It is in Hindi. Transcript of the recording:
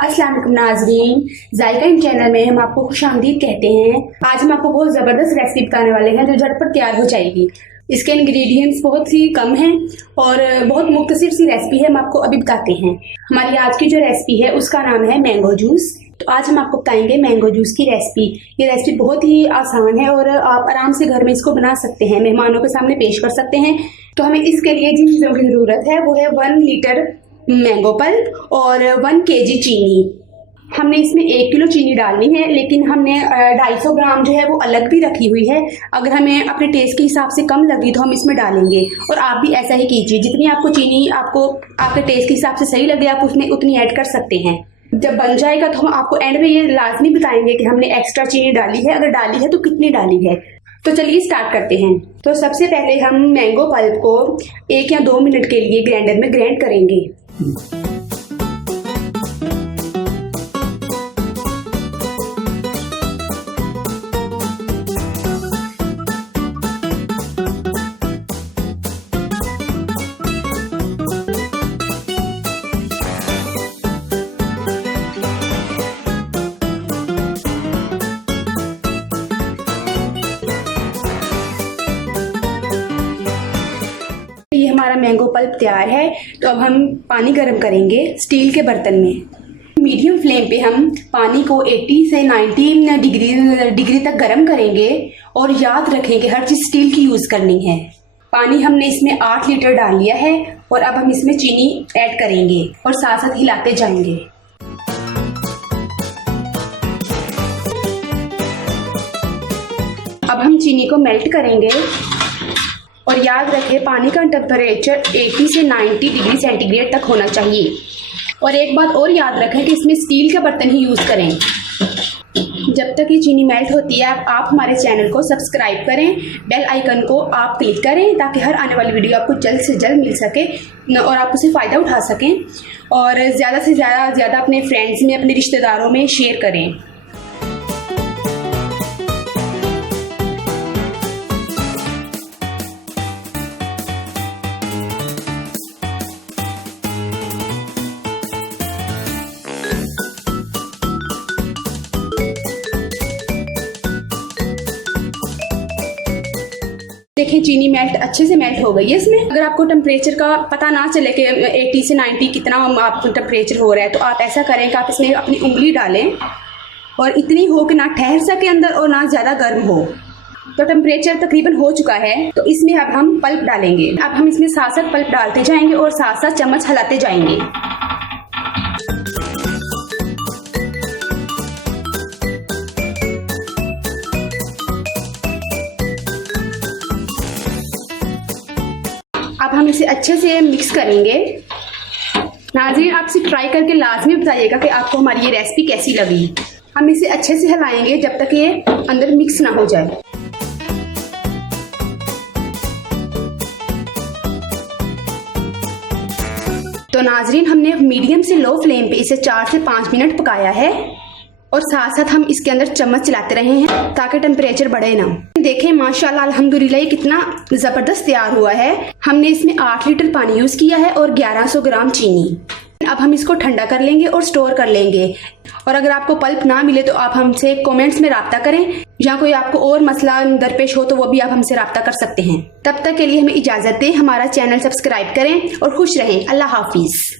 अस्सलाम वालेकुम नाज़रीन, जायका इन चैनल में हम आपको खुशामदीद कहते हैं। आज हम आपको बहुत ज़बरदस्त रेसिपी बताने वाले हैं जो झटपट तैयार हो जाएगी। इसके इंग्रेडिएंट्स बहुत ही कम हैं और बहुत मुख्तसर सी रेसिपी है, हम आपको अभी बताते हैं। हमारी आज की जो रेसिपी है उसका नाम है मैंगो जूस। तो आज हम आपको बताएंगे मैंगो जूस की रेसिपी। ये रेसिपी बहुत ही आसान है और आप आराम से घर में इसको बना सकते हैं, मेहमानों के सामने पेश कर सकते हैं। तो हमें इसके लिए जिन चीज़ों की ज़रूरत है वो है 1 लीटर मैंगो पल्प और 1 केजी चीनी। हमने इसमें 1 किलो चीनी डालनी है, लेकिन हमने 250 ग्राम जो है वो अलग भी रखी हुई है। अगर हमें अपने टेस्ट के हिसाब से कम लगी तो हम इसमें डालेंगे, और आप भी ऐसा ही कीजिए। जितनी आपको चीनी आपको आपके टेस्ट के हिसाब से सही लगे आप उसमें उतनी ऐड कर सकते हैं। जब बन जाएगा तो हम आपको एंड में ये लाजमी बताएंगे कि हमने एक्स्ट्रा चीनी डाली है, अगर डाली है तो कितनी डाली है। तो चलिए स्टार्ट करते हैं। तो सबसे पहले हम मैंगो पल्प को 1 या 2 मिनट के लिए ग्राइंडर में ग्राइंड करेंगे। ये हमारा मैंगो पल्प तैयार है। तो अब हम पानी गर्म करेंगे स्टील के बर्तन में। मीडियम फ्लेम पे हम पानी को 80 से 90 डिग्री तक गर्म करेंगे, और याद रखें कि हर चीज़ स्टील की यूज़ करनी है। पानी हमने इसमें 8 लीटर डाल लिया है, और अब हम इसमें चीनी ऐड करेंगे और साथ साथ हिलाते जाएंगे। अब हम चीनी को मेल्ट करेंगे, और याद रखें पानी का टेम्परेचर 80 से 90 डिग्री सेंटीग्रेड तक होना चाहिए। और एक बात और याद रखें कि इसमें स्टील का बर्तन ही यूज़ करें। जब तक ये चीनी मेल्ट होती है आप हमारे चैनल को सब्सक्राइब करें, बेल आइकन को आप क्लिक करें ताकि हर आने वाली वीडियो आपको जल्द से जल्द मिल सके और आप उसे फ़ायदा उठा सकें। और ज़्यादा से ज़्यादा अपने फ्रेंड्स में, अपने रिश्तेदारों में शेयर करें। देखें चीनी अच्छे से मेल्ट हो गई है इसमें। अगर आपको टेम्परेचर का पता ना चले कि 80 से 90 कितना आपको टेम्परेचर हो रहा है, तो आप ऐसा करें कि आप इसमें अपनी उंगली डालें, और इतनी हो कि ना ठहर सके अंदर और ना ज़्यादा गर्म हो। तो टेम्परेचर तकरीबन हो चुका है, तो इसमें अब हम पल्प डालेंगे। अब हम इसमें साथ साथ पल्प डालते जाएंगे और साथ साथ चम्मच हिलाते जाएंगे। अब हम इसे अच्छे से मिक्स करेंगे। नाज़रीन, आप इसे ट्राई करके लाजमी बताइएगा कि आपको हमारी ये रेसिपी कैसी लगी। हम इसे अच्छे से हिलाएंगे जब तक ये अंदर मिक्स ना हो जाए। तो नाज़रीन, हमने मीडियम से लो फ्लेम पे इसे 4 से 5 मिनट पकाया है, और साथ साथ हम इसके अंदर चम्मच चलाते रहे हैं ताकि टेम्परेचर बढ़े ना। देखें माशाल्लाह अल्हम्दुलिल्लाह ये कितना ज़बरदस्त तैयार हुआ है। हमने इसमें 8 लीटर पानी यूज़ किया है और 1100 ग्राम चीनी। अब हम इसको ठंडा कर लेंगे और स्टोर कर लेंगे। और अगर आपको पल्प ना मिले तो आप हमसे कमेंट्स में राब्ता करें, या कोई आपको और मसला दरपेश हो तो वो भी आप हमसे राब्ता कर सकते हैं। तब तक के लिए हमें इजाज़त दें। हमारा चैनल सब्सक्राइब करें और खुश रहें। अल्लाह हाफिज़।